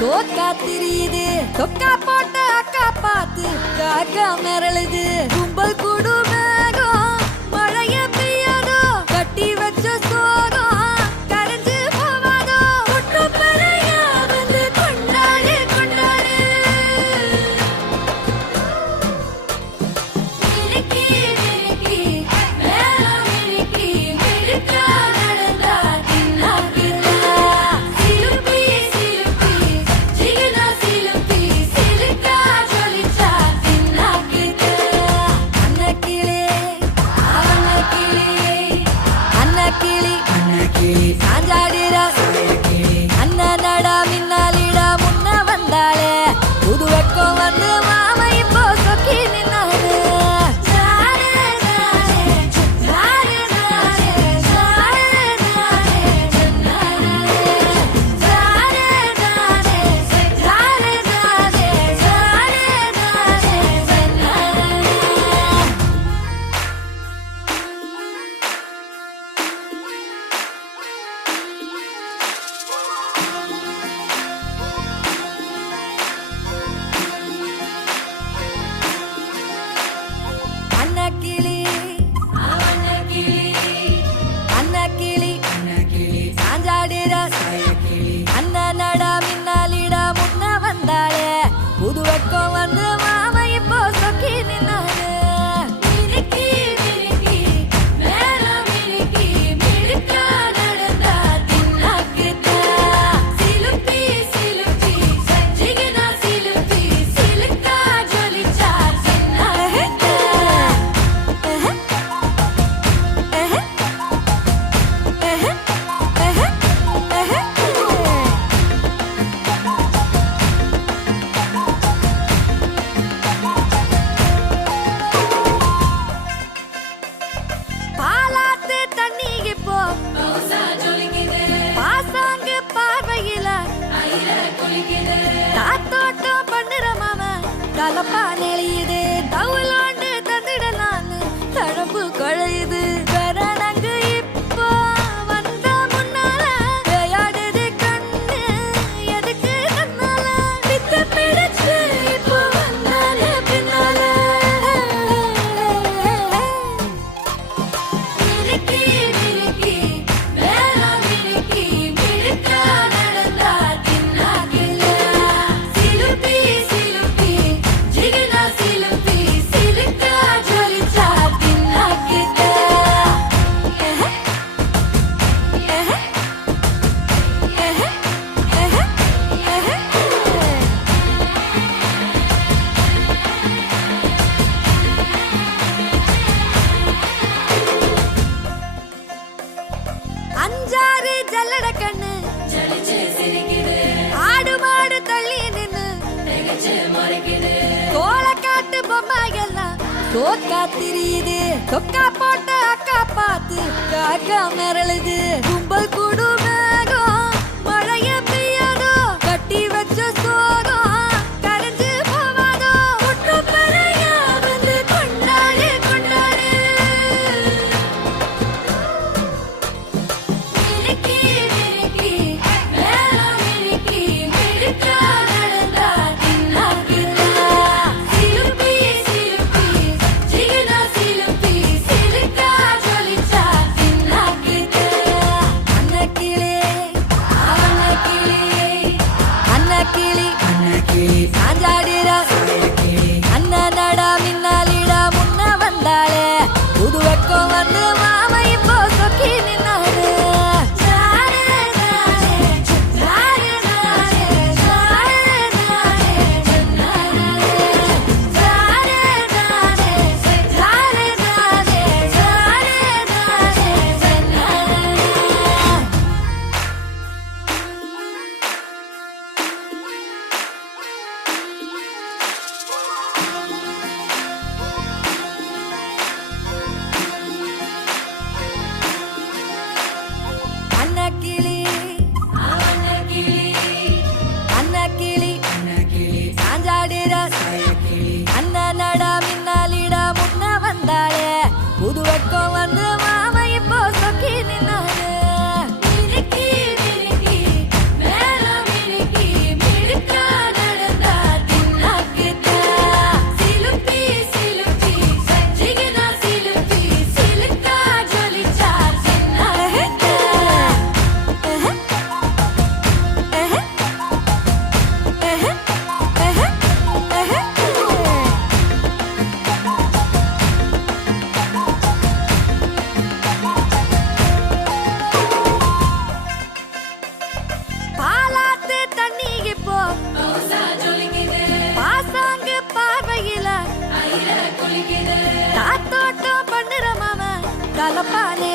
coca திரியுது தொக்கா போட்ட அக்கா பார்த்து காக்கா மிரளுது கும்பல் கூடு மேகம் மழைய பெய்யாதோ கட்டி வச்ச சோகம் கரைஞ்சு போவாதோ ஒட்டு பறையா வந்து கொண்டாடு கொண்டாடு மினுக்கி மினுக்கி மேல மினுக்கி மினுக்கா நடந்தா தின்னா தின்னா சிலுப்பி சிலுப்பி ஜிகினா சிலுப்பி சிலுக்கா ஜொலிச்சா தின்னா கிட்ட அன்னக்கிளி அன்னக்கிளி சாஞ்சாடிரா அண்ணனடா மின்னாலிடா முன்ன வந்தாளே புது வெக்கம் வந்து மாமா இப்போ சொக்கி நின்னாரு அன்னக்கிளி சாஞ்சாடிரா அண்ணனடா மின்னாலிடா முன்ன வந்தாளே புது வெக்கம் வந்து மாமா இப்போ சொக்கி நின்னாரு மினுக்கி மினுக்கி மேல மினுக்கி மினுக்கா நடந்தா தின்னா கிட்ட சிலுப்பி சிலுப்பி ஜிகினா சிலுப்பி சிலுக்கா ஜொலிச்சா தின்னா கிட்ட பாலாத்து தண்ணிக்கு போ பாசாங்கு பார்வையில தாத்தோட்டம் பண்ணுற மாமா கலப்பா நெளியுது தவுலாண்டு தந்திடலான்னு தழம்பு குழையுது கரணங்கு இப்போ வந்த முன்னால விளையாடுது கண்ணு எதுக்கு தன்னால வித்து பிடிச்சு இப்போ வந்தால பின்னால மினுக்கி மினுக்கி மேல மினுக்கி மினுக்கா நடந்தா தின்னா கிட்ட சிலுப்பி சிலுப்பி ஜிகினா சிலுப்பி சிலுக்கா ஜொலிச்சா தின்னா கிட்ட அஞ்சாறு ஜல்லட கண்ணு ஆடு மாடு தள்ளி நின்னு கோலக்காட்டு பொம்மை எல்லாம் கோக்கா திரியுது தொக்கா போட்ட அக்கா பார்த்து காக்கா மிரளுது கும்பல் கூடு மேகம் மழைய பெய்யாதோ கட்டி வச்ச சோகம் கரைஞ்சு போவாதோ ஒட்டு பறையா வந்து கொண்டாடு கொண்டாடு மினுக்கி மினுக்கி மேல மினுக்கி மினுக்கா நடந்தா தின்னா கிட்ட சிலுப்பி சிலுப்பி ஜிகினா சிலுப்பி சிலுக்கா ஜொலிச்சா தின்னா கிட்ட அன்னக்கிளி பொழப்பானே